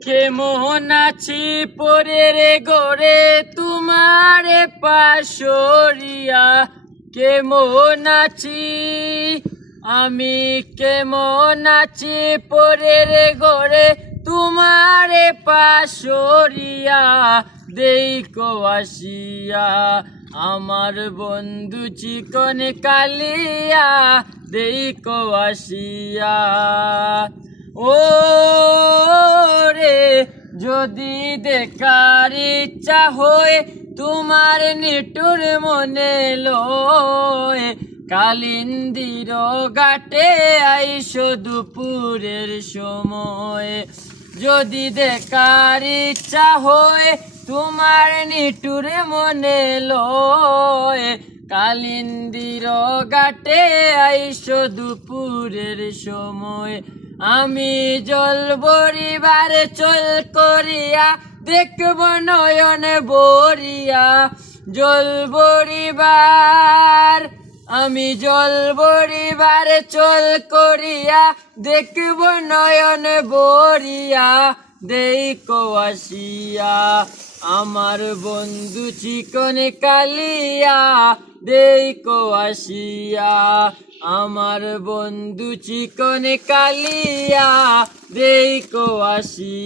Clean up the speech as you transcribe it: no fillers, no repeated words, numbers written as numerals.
কেমন আছি পরে রে গোরে তোমারে পাশরিয়া, কেমন আছি আমি, কেমন আছি পরে রে গোরে তোমারে পাশরিয়া, দেখো আসিয়া আমার বন্ধু চিকন কালিয়া, দেখো আসিয়া। ও রে যদি দেখার ইচ্ছা হয় তোমার নিটুর মনে লয়, কালিন্দির ঘাটে আইসো দুপুরের সময়। যদি দেখার ইচ্ছা হয় তোমার নিটুর মনে লয়, কালিন্দির ঘাটে আইসো দুপুরের সময়। আমি জল বরিবার চল করিয়া দেখব নয়ন বরিয়া, জল বরিবার আমি জল বরিবার চল করিয়া দেখব নয়ন বরিয়া, দেখো আসিয়া আমার বন্ধু চিকন কালিয়া, দেখো আসিয়া আমার বন্ধু চিকন কালিয়া, দেখো আসিয়া।